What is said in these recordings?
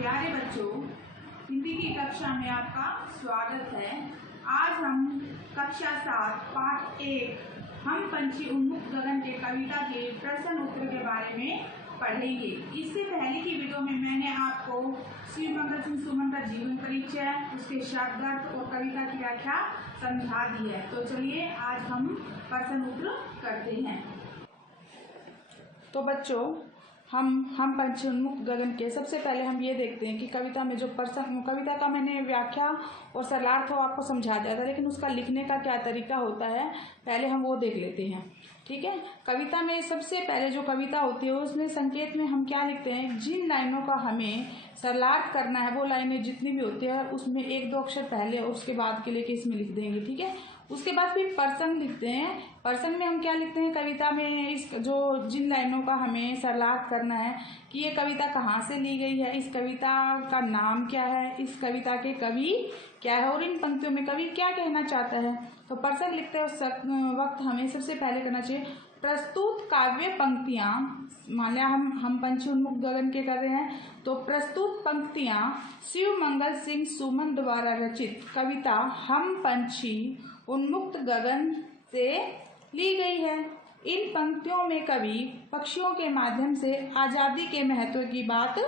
प्यारे बच्चों, हिंदी की कक्षा में आपका स्वागत है। आज हम कक्षा 7 पाठ 1 हम पंछी उन्मुक्त गगन के कविता के प्रश्न उत्तर के बारे में पढ़ेंगे। इससे पहले की वीडियो में मैंने आपको श्रीमंगल सिंह सुमन का जीवन परिचय, उसके शब्दार्थ और कविता की व्याख्या समझा दी है। तो चलिए आज हम प्रश्न उत्तर करते हैं। तो बच्चों, हम पंछी उन्मुक्त गगन के सबसे पहले हम ये देखते हैं कि कविता में जो प्रश्न, कविता का मैंने व्याख्या और सरलार्थ आपको समझा दिया था, लेकिन उसका लिखने का क्या तरीका होता है पहले हम वो देख लेते हैं। ठीक है, कविता में सबसे पहले जो कविता होती है उसमें संकेत में हम क्या लिखते हैं, जिन लाइनों का हमें सरलार्थ करना है वो लाइनें जितनी भी होती है उसमें 1-2 अक्षर पहले और उसके बाद के लेके इसमें लिख देंगे। ठीक है, उसके बाद फिर प्रश्न लिखते हैं। प्रश्न में हम क्या लिखते हैं, कविता में इस जो जिन लाइनों का हमें सरलार्थ करना है कि ये कविता कहाँ से ली गई है, इस कविता का नाम क्या है, इस कविता के कवि क्या है और इन पंक्तियों में कवि क्या कहना चाहता है। तो प्रश्न लिखते उस वक्त हमें सबसे पहले करना चाहिए प्रस्तुत काव्य पंक्तियाँ। मान लिया हम पंछी उन्मुक्त गगन के कर रहे हैं, तो प्रस्तुत पंक्तियाँ शिवमंगल सिंह सुमन द्वारा रचित कविता हम पंछी उन्मुक्त गगन से ली गई है। इन पंक्तियों में कवि पक्षियों के माध्यम से आज़ादी के महत्व की बात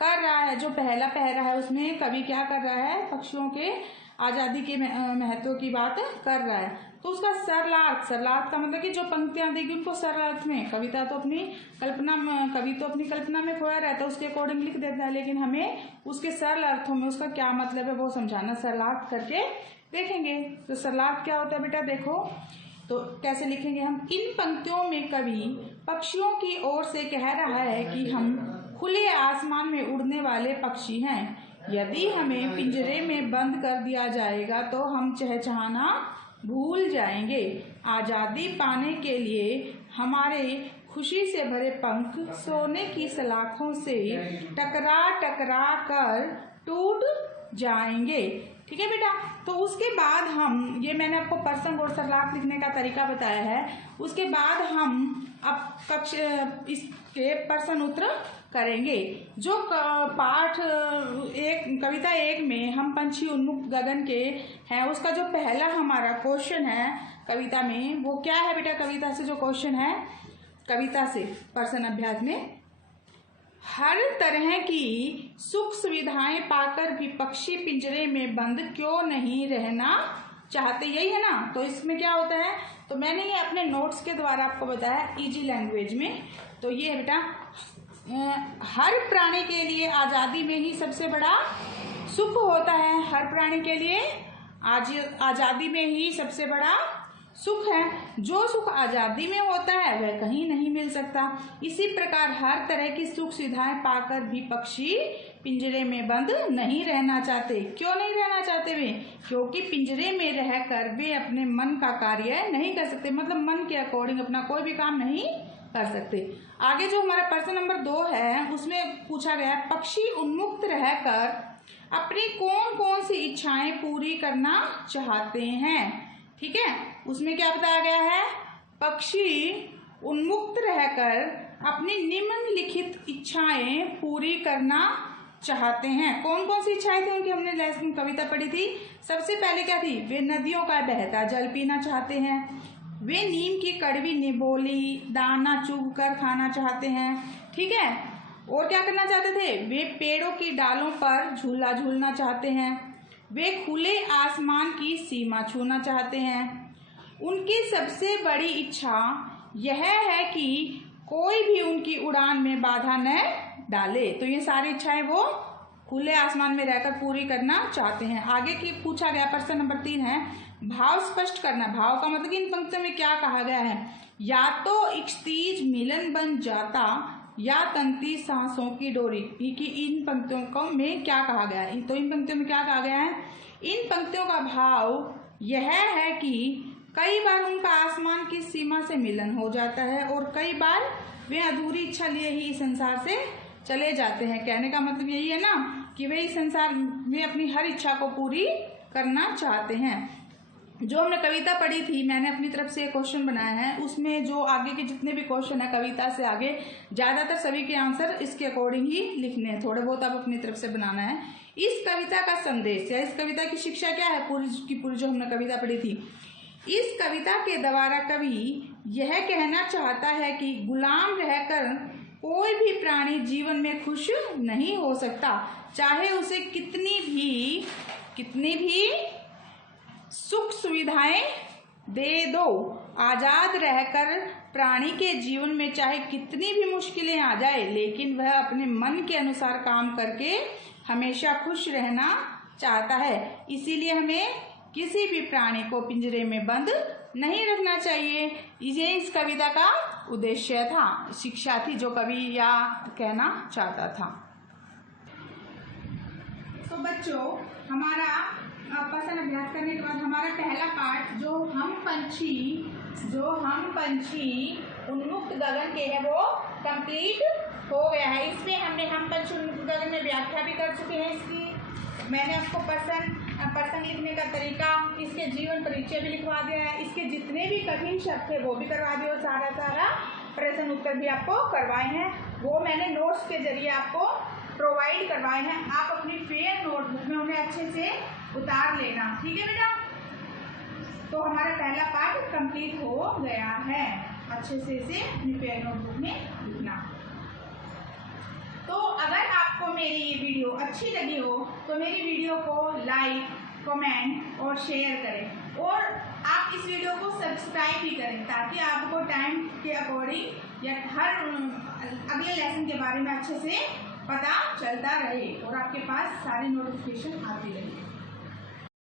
कर रहा है। जो पहला पैरा है उसमें कवि क्या कर रहा है, पक्षियों के आज़ादी के महत्व की बात कर रहा है। तो उसका सरलार्थ का मतलब कि जो पंक्तियां देगी उनको सरलार्थ में, कविता तो अपनी कवि तो अपनी कल्पना में खोया रहता है, उसके अकॉर्डिंग लिख देता है, लेकिन हमें उसके सरल अर्थों में उसका क्या मतलब है वो समझाना, सरलार्थ करके देखेंगे। तो सरलार्थ क्या होता है बेटा, देखो तो कैसे लिखेंगे हम। इन पंक्तियों में कवि पक्षियों की ओर से कह रहा है कि हम खुले आसमान में उड़ने वाले पक्षी हैं। यदि हमें पिंजरे में बंद कर दिया जाएगा तो हम चहचहाना भूल जाएंगे। आज़ादी पाने के लिए हमारे खुशी से भरे पंख सोने की सलाखों से टकरा कर टूट जाएंगे। ठीक है बेटा, तो उसके बाद हम ये मैंने आपको प्रश्न और सरलार्थ लिखने का तरीका बताया है। उसके बाद हम अब इसके प्रश्न उत्तर करेंगे। जो पाठ 1 कविता 1 में हम पंछी उन्मुक्त गगन के हैं, उसका जो पहला हमारा क्वेश्चन है कविता में वो क्या है बेटा, कविता से जो क्वेश्चन है, कविता से प्रश्न अभ्यास में, हर तरह की सुख सुविधाएं पाकर भी पक्षी पिंजरे में बंद क्यों नहीं रहना चाहते, यही है ना। तो इसमें क्या होता है, तो मैंने ये अपने नोट्स के द्वारा आपको बताया इजी लैंग्वेज में। तो ये है बेटा, हर प्राणी के लिए आज़ादी में ही सबसे बड़ा सुख होता है। हर प्राणी के लिए आज़ादी में ही सबसे बड़ा सुख है। जो सुख आज़ादी में होता है वह कहीं नहीं मिल सकता। इसी प्रकार हर तरह की सुख सुविधाएं पाकर भी पक्षी पिंजरे में बंद नहीं रहना चाहते। क्यों नहीं रहना चाहते वे, क्योंकि पिंजरे में रहकर वे अपने मन का कार्य नहीं कर सकते, मतलब मन के अकॉर्डिंग अपना कोई भी काम नहीं कर सकते। आगे जो हमारा प्रश्न नंबर 2 है उसमें पूछा गया है, पक्षी उन्मुक्त रहकर अपनी कौन कौन सी इच्छाएं पूरी करना चाहते हैं। ठीक है, उसमें क्या बताया गया है, पक्षी उन्मुक्त रहकर अपनी निम्नलिखित इच्छाएं पूरी करना चाहते हैं। कौन कौन सी इच्छाएं थी उनकी, हमने लेसन कविता पढ़ी थी। सबसे पहले क्या थी, वे नदियों का बहता जल पीना चाहते हैं, वे नीम की कड़वी निबोली दाना चुग कर खाना चाहते हैं। ठीक है, और क्या करना चाहते थे, वे पेड़ों की डालों पर झूला झूलना चाहते हैं, वे खुले आसमान की सीमा छूना चाहते हैं। उनकी सबसे बड़ी इच्छा यह है कि कोई भी उनकी उड़ान में बाधा न डाले। तो ये सारी इच्छाएं वो खुले आसमान में रहकर पूरी करना चाहते हैं। आगे की पूछा गया प्रश्न नंबर 3 है, भाव स्पष्ट करना। भाव का मतलब इन पंक्तियों में क्या कहा गया है, या तो क्षितिज मिलन बन जाता या तंती सांसों की डोरी। कि इन पंक्तियों को में क्या कहा गया है, तो इन पंक्तियों में क्या कहा गया है, इन पंक्तियों का भाव यह है कि कई बार उनका आसमान की सीमा से मिलन हो जाता है और कई बार वे अधूरी इच्छा लिए ही इस संसार से चले जाते हैं। कहने का मतलब यही है ना कि वे इस संसार में अपनी हर इच्छा को पूरी करना चाहते हैं। जो हमने कविता पढ़ी थी, मैंने अपनी तरफ से क्वेश्चन बनाया है, उसमें जो आगे के जितने भी क्वेश्चन है कविता से आगे, ज़्यादातर सभी के आंसर इसके अकॉर्डिंग ही लिखने हैं, थोड़े बहुत आप अपनी तरफ से बनाना है। इस कविता का संदेश या इस कविता की शिक्षा क्या है, पूरी की पूरी जो हमने कविता पढ़ी थी, इस कविता के द्वारा कवि यह कहना चाहता है कि गुलाम रहकर कोई भी प्राणी जीवन में खुश नहीं हो सकता, चाहे उसे कितनी भी सुख सुविधाएं दे दो। आजाद रहकर प्राणी के जीवन में चाहे कितनी भी मुश्किलें आ जाए, लेकिन वह अपने मन के अनुसार काम करके हमेशा खुश रहना चाहता है। इसीलिए हमें किसी भी प्राणी को पिंजरे में बंद नहीं रखना चाहिए। ये इस कविता का उद्देश्य था, शिक्षा थी जो कवि या कहना चाहता था। तो बच्चों, हमारा पर्सन अभ्यास करने के बाद हमारा पहला पाठ जो हम पंछी उन्मुक्त गगन के है वो कंप्लीट हो गया है। इसमें हमने हम पंछी उन्मुक्त गगन में व्याख्या भी कर चुके हैं इसकी। मैंने आपको पर्सन लिखने का तरीका, इसके जीवन परिचय भी लिखवा दिया है, इसके जितने भी कठिन शब्द थे वो भी करवा दिए और सारा प्रश्न उत्तर भी आपको करवाए हैं। वो मैंने नोट्स के जरिए आपको प्रोवाइड करवाए हैं। आप अपनी फेयर नोटबुक में उन्हें अच्छे से उतार लेना, ठीक है बेटा। तो हमारा पहला पार्ट कंप्लीट हो गया है। अच्छे से इसे अपनी फेयर नोटबुक में लिखना। तो अगर आपको मेरी ये वीडियो अच्छी लगी हो तो मेरी वीडियो को लाइक, कमेंट और शेयर करें, और आप इस वीडियो को सब्सक्राइब भी करें, ताकि आपको टाइम के अकॉर्डिंग या हर अगले लेसन के बारे में अच्छे से पता चलता रहे और आपके पास सारी नोटिफिकेशन आती रहे।